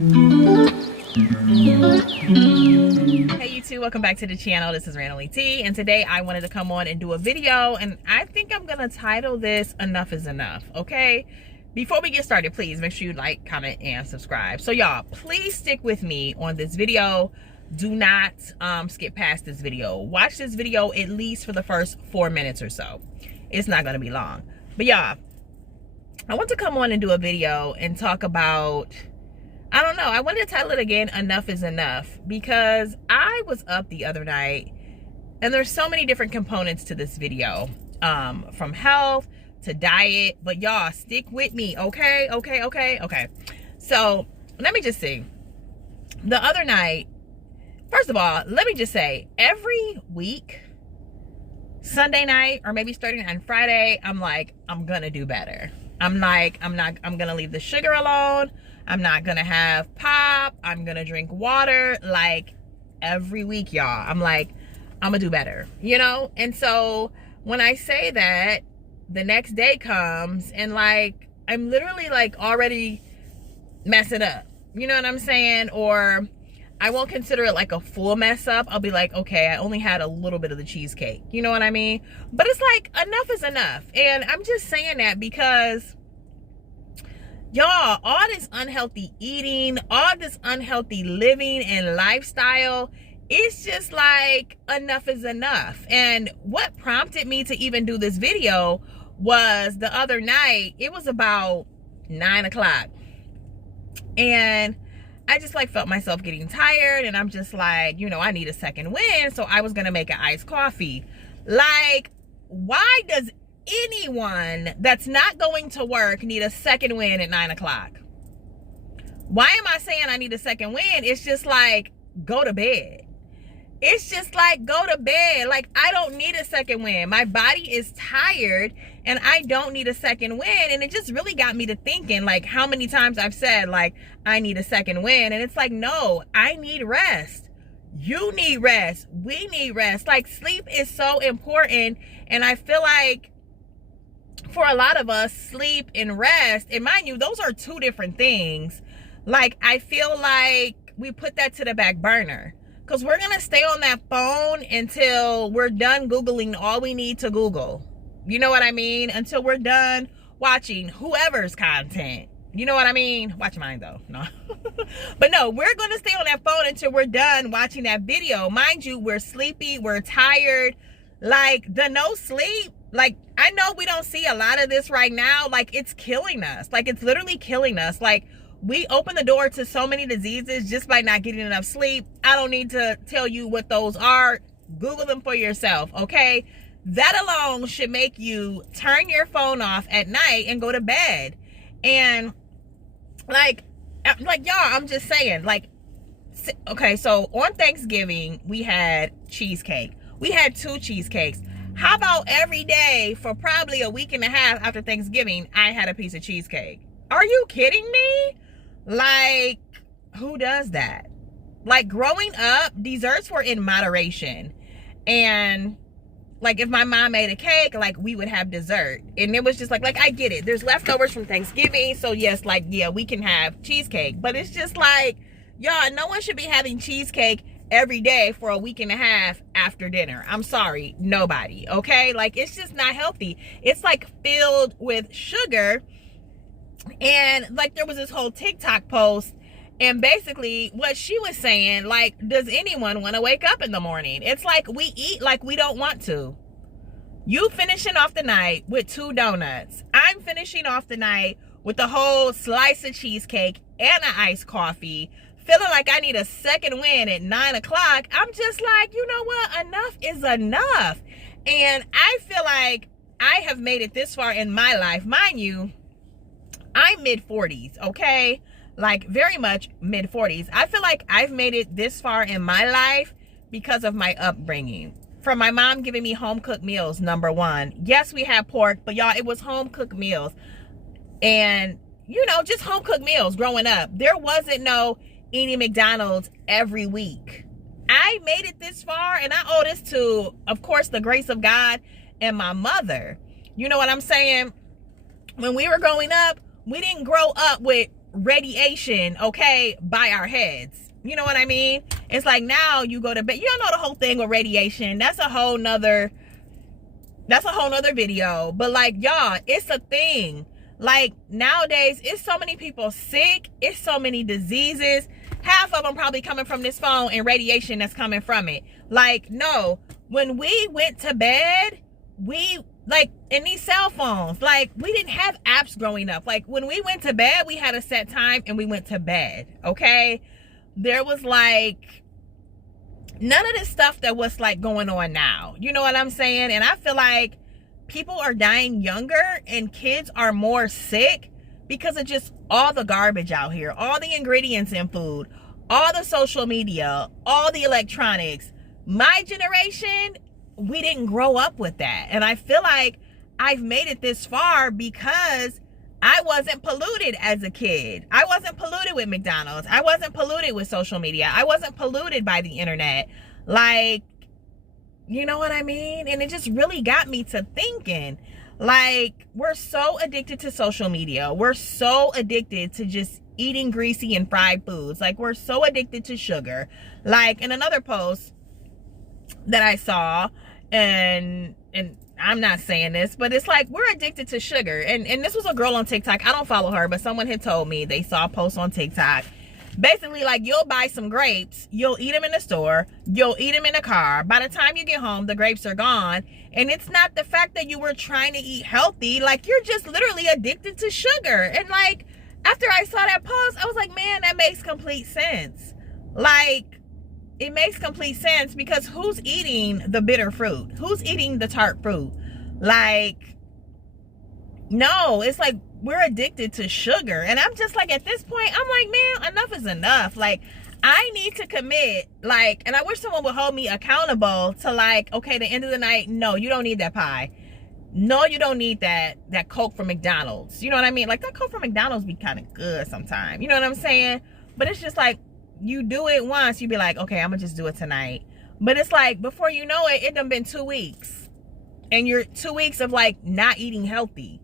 Hey YouTube, welcome back to the channel. This is Randomly T, and today I wanted to come on and do a video, and I think I'm gonna title this Enough is Enough. Okay, before we get started, please make sure you like, comment, and subscribe. So y'all, please stick with me on this video. Do not skip past this video. Watch this video at least for the first 4 minutes or so. It's not gonna be long. But y'all, I want to come on and do a video and talk about, I don't know, I wanted to title it again, Enough is Enough, because I was up the other night and there's so many different components to this video, from health to diet, but y'all stick with me, okay? Okay. So let me just see. The other night, first of all, let me just say, every week, Sunday night, or maybe starting on Friday, I'm like, I'm gonna do better. I'm gonna leave the sugar alone. I'm not gonna have pop. I'm gonna drink water. Like every week, y'all, I'm like, I'm gonna do better, you know? And so when I say that, the next day comes and like, I'm literally like already messing up. You know what I'm saying? Or I won't consider it like a full mess up. I'll be like, okay, I only had a little bit of the cheesecake. You know what I mean? But it's like, enough is enough. And I'm just saying that because, y'all, all this unhealthy eating, all this unhealthy living and lifestyle, it's just like, enough is enough. And what prompted me to even do this video was the other night, it was about 9 o'clock. And I just like felt myself getting tired, and I'm just like, you know, I need a second win. So I was gonna make an iced coffee. Like, why does anyone that's not going to work need a second win at 9 o'clock? Why am I saying I need a second win? It's just like, go to bed. It's just like, go to bed. Like, I don't need a second win. My body is tired and I don't need a second win. And it just really got me to thinking, like, how many times I've said, like, I need a second win. And it's like, no, I need rest. You need rest. We need rest. Like, sleep is so important. And I feel like for a lot of us, sleep and rest, and mind you, those are two different things. Like, I feel like we put that to the back burner because we're going to stay on that phone until we're done Googling all we need to Google. You know what I mean? Until we're done watching whoever's content. You know what I mean? Watch mine though. No. But no, we're going to stay on that phone until we're done watching that video. Mind you, we're sleepy, we're tired. Like, the no sleep, like, I know we don't see a lot of this right now. Like, it's killing us. Like, it's literally killing us. Like, we open the door to so many diseases just by not getting enough sleep. I don't need to tell you what those are. Google them for yourself, okay? That alone should make you turn your phone off at night and go to bed. And like y'all, I'm just saying, like, okay, so on Thanksgiving, we had cheesecake. We had 2 cheesecakes. How about every day for probably a week and a half after Thanksgiving, I had a piece of cheesecake? Are you kidding me? Like, who does that? Like, growing up, desserts were in moderation. And like, if my mom made a cake, like, we would have dessert. And it was just like, I get it. There's leftovers from Thanksgiving. So yes, like, yeah, we can have cheesecake. But it's just like, y'all, no one should be having cheesecake every day for a week and a half after dinner. I'm sorry, nobody, okay? Like, it's just not healthy. It's like filled with sugar. And like, there was this whole TikTok post, and basically what she was saying, like, does anyone want to wake up in the morning? It's like, we eat like we don't want to. You finishing off the night with 2 donuts. I'm finishing off the night with the whole slice of cheesecake and an iced coffee, feeling like I need a second win at 9 o'clock. I'm just like, you know what? Enough is enough. And I feel like I have made it this far in my life. Mind you, I'm mid-40s, okay? Like, very much mid-40s. I feel like I've made it this far in my life because of my upbringing. From my mom giving me home-cooked meals, number one. Yes, we had pork, but y'all, it was home-cooked meals. And, you know, just home-cooked meals growing up. There wasn't no eating McDonald's every week. I made it this far, and I owe this to, of course, the grace of God and my mother. You know what I'm saying? When we were growing up, we didn't grow up with radiation, okay, by our heads. You know what I mean? It's like now you go to bed. You don't know the whole thing with radiation. That's a whole nother video. But like, y'all, it's a thing. Like nowadays, it's so many people sick. It's so many diseases. Half of them probably coming from this phone and radiation that's coming from it. Like, no, when we went to bed, we, like, in these cell phones, like, we didn't have apps growing up. Like, when we went to bed, we had a set time and we went to bed, okay? There was, like, none of this stuff that was, like, going on now. You know what I'm saying? And I feel like people are dying younger and kids are more sick because of just all the garbage out here, all the ingredients in food, all the social media, all the electronics. My generation, we didn't grow up with that. And I feel like I've made it this far because I wasn't polluted as a kid. I wasn't polluted with McDonald's. I wasn't polluted with social media. I wasn't polluted by the internet. Like, you know what I mean? And it just really got me to thinking. Like, we're so addicted to social media. We're so addicted to just eating greasy and fried foods. Like, we're so addicted to sugar. Like, in another post that I saw, and I'm not saying this, but it's like, we're addicted to sugar. And this was a girl on TikTok. I don't follow her, but someone had told me they saw a post on TikTok. Basically, like, you'll buy some grapes, you'll eat them in the store, you'll eat them in the car. By the time you get home, the grapes are gone. And it's not the fact that you were trying to eat healthy. Like, you're just literally addicted to sugar. And like, after I saw that post, I was like, man, that makes complete sense. Like, it makes complete sense, because who's eating the bitter fruit? Who's eating the tart fruit? Like, no, it's like, we're addicted to sugar. And I'm just like, at this point, I'm like, man, enough is enough. Like, I need to commit. Like, and I wish someone would hold me accountable to, like, okay, the end of the night, no, you don't need that pie. No, you don't need that Coke from McDonald's. You know what I mean? Like, that Coke from McDonald's be kind of good sometimes. You know what I'm saying? But it's just like, you do it once, you be like, okay, I'm gonna just do it tonight. But it's like, before you know it, it done been 2 weeks. And you're 2 weeks of, like, not eating healthy.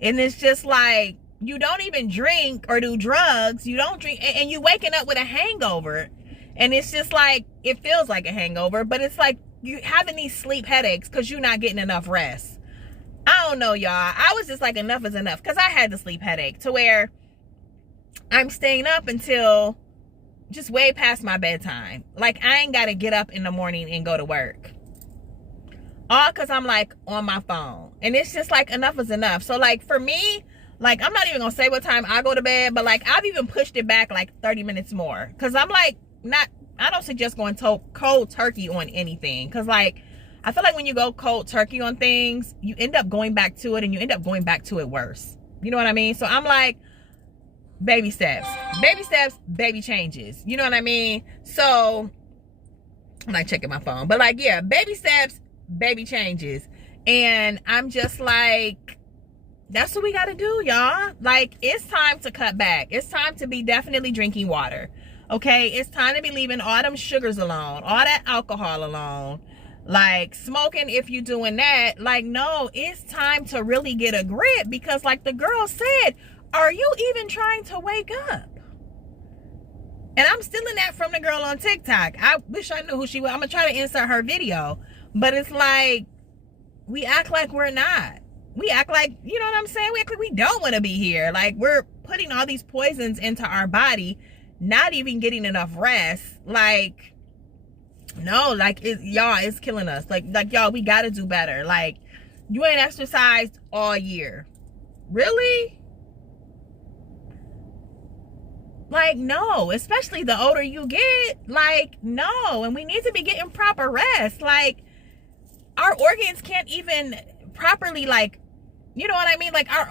And it's just like, you don't even drink or do drugs. You don't drink, and you waking up with a hangover. And it's just like, it feels like a hangover, but it's like you having these sleep headaches because you're not getting enough rest. I don't know, y'all. I was just like, enough is enough, because I had the sleep headache to where I'm staying up until just way past my bedtime. Like, I ain't got to get up in the morning and go to work. All because I'm, like, on my phone. And it's just like, enough is enough. So, like, for me, like, I'm not even going to say what time I go to bed, but, like, I've even pushed it back, like, 30 minutes more. Because I'm, like, I don't suggest going cold turkey on anything. Because, like, I feel like when you go cold turkey on things, you end up going back to it, and you end up going back to it worse. You know what I mean? So, I'm like, baby steps, baby changes. You know what I mean? So, I'm not checking my phone. But, like, yeah, baby steps, baby changes. And I'm just like, that's what we got to do, y'all. Like, it's time to cut back. It's time to be definitely drinking water. Okay? It's time to be leaving all them sugars alone, all that alcohol alone. Like, smoking, if you're doing that, like, no, it's time to really get a grip. Because, like the girl said, are you even trying to wake up? And I'm stealing that from the girl on TikTok. I wish I knew who she was. I'm going to try to insert her video. But it's like, we act like we're not. We act like, you know what I'm saying? We act like we don't want to be here. Like, we're putting all these poisons into our body, not even getting enough rest. Like, no, like, y'all, it's killing us. Like, y'all, we got to do better. Like, you ain't exercised all year. Really? Like, no, especially the older you get. Like, no. And we need to be getting proper rest. Like, our organs can't even properly, like, you know what I mean? Like, I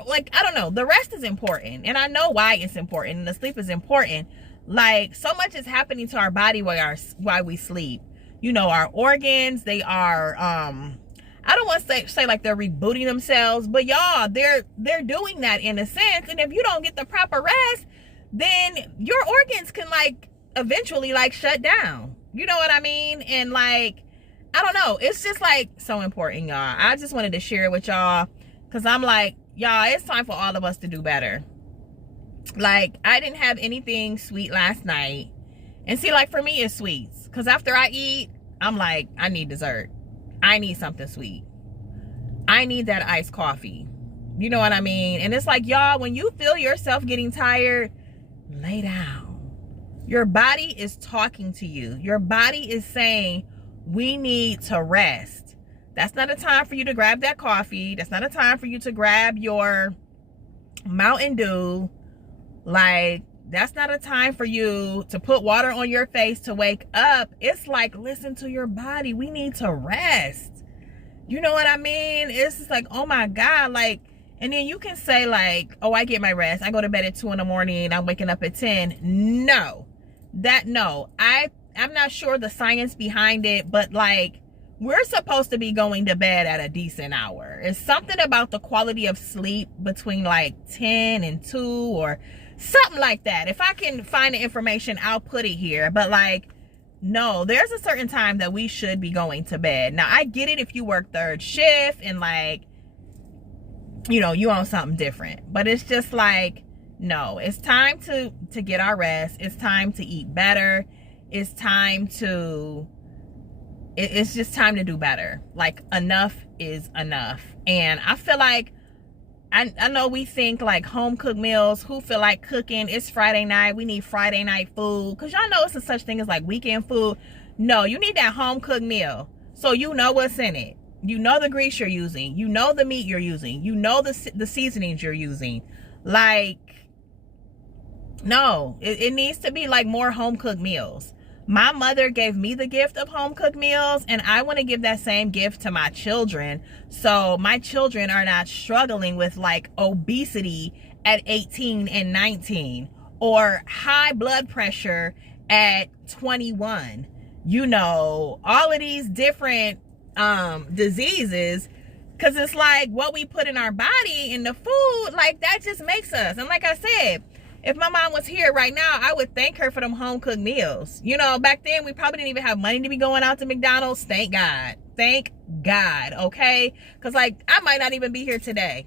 don't know. The rest is important. And I know why it's important. And the sleep is important. Like, so much is happening to our body while we sleep. You know, our organs, they are, I don't want to say like they're rebooting themselves, but y'all, they're doing that in a sense. And if you don't get the proper rest, then your organs can, like, eventually, like, shut down. You know what I mean? And, like, I don't know. It's just, like, so important, y'all. I just wanted to share it with y'all, because I'm like, y'all, it's time for all of us to do better. Like, I didn't have anything sweet last night. And see, like, for me, it's sweets. Because after I eat, I'm like, I need dessert. I need something sweet. I need that iced coffee. You know what I mean? And it's like, y'all, when you feel yourself getting tired, lay down. Your body is talking to you. Your body is saying, we need to rest. That's not a time for you to grab that coffee. That's not a time for you to grab your Mountain Dew. Like, that's not a time for you to put water on your face to wake up. It's like, listen to your body. We need to rest. You know what I mean? It's just like, oh my God. Like, and then you can say like, oh, I get my rest. I go to bed at 2 in the morning. I'm waking up at 10. No. I'm not sure the science behind it, but like, we're supposed to be going to bed at a decent hour. It's something about the quality of sleep between like 10 and 2 or something like that. If I can find the information, I'll put it here. But like, no, there's a certain time that we should be going to bed. Now, I get it if you work third shift and like, you know, you on something different. But it's just like, no, it's time to get our rest. It's time to eat better. It's time to, it's just time to do better. Like, enough is enough. And I feel like, I know we think like home cooked meals, who feel like cooking, it's Friday night, we need Friday night food, because y'all know it's a such thing as like weekend food. No, you need that home cooked meal, so you know what's in it. You know the grease you're using, you know the meat you're using, you know the seasonings you're using. Like, no, it needs to be like more home cooked meals. My mother gave me the gift of home cooked meals, and I want to give that same gift to my children, so my children are not struggling with like obesity at 18 and 19 or high blood pressure at 21. You know, all of these different diseases, because it's like what we put in our body in the food, like that just makes us. And like I said, if my mom was here right now, I would thank her for them home cooked meals. You know, back then we probably didn't even have money to be going out to McDonald's. Thank God. Thank God. Okay? Because like, I might not even be here today.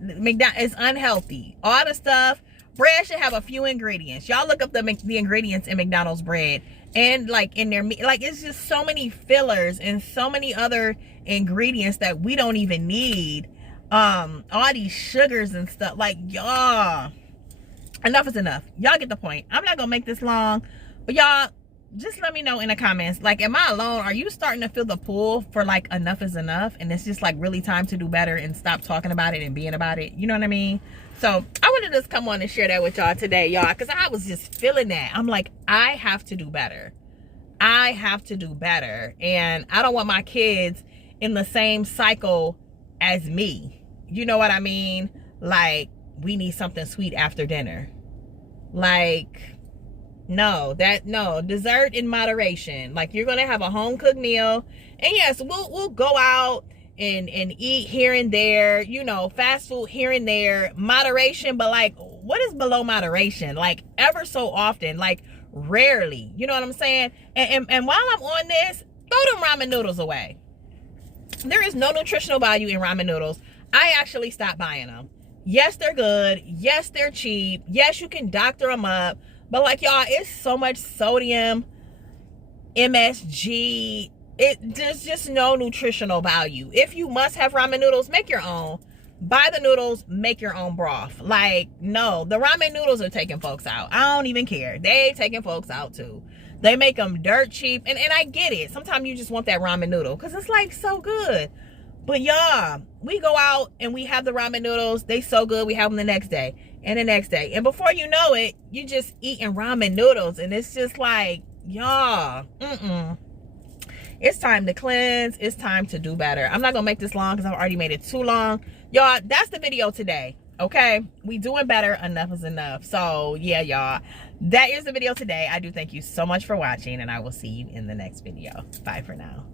McDonald's is unhealthy. All the stuff. Bread should have a few ingredients. Y'all look up the ingredients in McDonald's bread. And like in their meat, like it's just so many fillers and so many other ingredients that we don't even need. All these sugars and stuff. Like, y'all, enough is enough. Y'all get the point. I'm not gonna make this long, but y'all just let me know in the comments, like, am I alone? Are you starting to feel the pull for like enough is enough, and it's just like really time to do better and stop talking about it and being about it? You know what I mean? So I wanted to just come on and share that with y'all today, y'all, because I was just feeling that. I'm like, I have to do better. I have to do better, and I don't want my kids in the same cycle as me. You know what I mean? Like, we need something sweet after dinner. Like, no, dessert in moderation. Like, you're gonna have a home cooked meal, and yes, we'll go out and eat here and there, you know, fast food here and there, moderation. But like, what is below moderation? Like, ever so often, like rarely, you know what I'm saying? And while I'm on this, throw them ramen noodles away. There is no nutritional value in ramen noodles. I actually stopped buying them. Yes, they're good. Yes, they're cheap. Yes, you can doctor them up. But like, y'all, it's so much sodium, MSG. There's just no nutritional value. If you must have ramen noodles, make your own. Buy the noodles, make your own broth. Like, no, the ramen noodles are taking folks out. I don't even care. They taking folks out too. They make them dirt cheap. And I get it. Sometimes you just want that ramen noodle because it's like so good. But y'all, we go out and we have the ramen noodles. They so good. We have them the next day and the next day. And before you know it, you just eating ramen noodles. And it's just like, y'all, it's time to cleanse. It's time to do better. I'm not going to make this long because I've already made it too long. Y'all, that's the video today. Okay? We doing better. Enough is enough. So, yeah, y'all. That is the video today. I do thank you so much for watching, and I will see you in the next video. Bye for now.